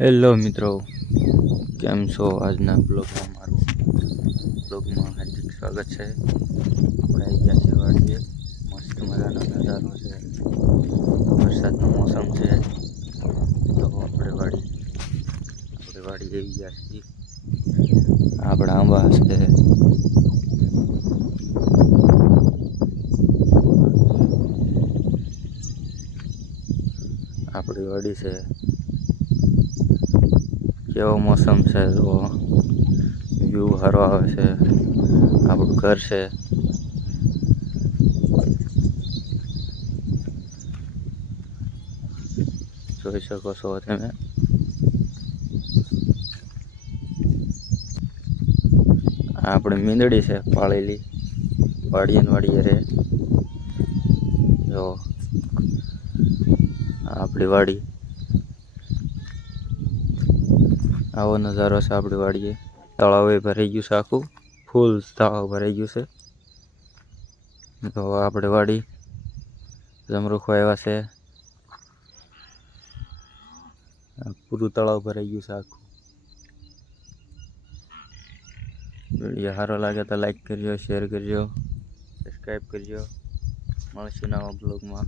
Hello મિત્રો, કેમ છો? આજના બ્લોગમાં મારું બ્લોગમાં હાર્દિક સ્વાગત છે. આપણે આવી ગયા છે વાડીએ. મસ્ત મજાનો નજારો છે, વરસાદનો મોસમ છે. તો આપણે વાડી આવી ગયા છીએ. આપણા આંબા છે, આપણી વાડી છે. કેવો મોસમ છે, તો વ્યૂ સારો આવે છે. આપણું ઘર છે. જોઈ શકો છો તમે. આપણી મીંદડી છે પાળેલી, વાડીએ રે. જો આપણી વાડી, આવો નજારો છે આપણી વાડીએ. તળાવ ભરાઈ ગયું છે, આખું ફૂલ તળાવ ભરાઈ ગયું છે. તો આપણે વાડી જમરૂખ આવ્યા છે. પૂરું તળાવ ભરાઈ ગયું છે આખું. વિડીયો સારો લાગે તો લાઈક કરજો, શેર કરજો, સબસ્ક્રાઈબ કરજો. મળશું નવા બ્લોગમાં.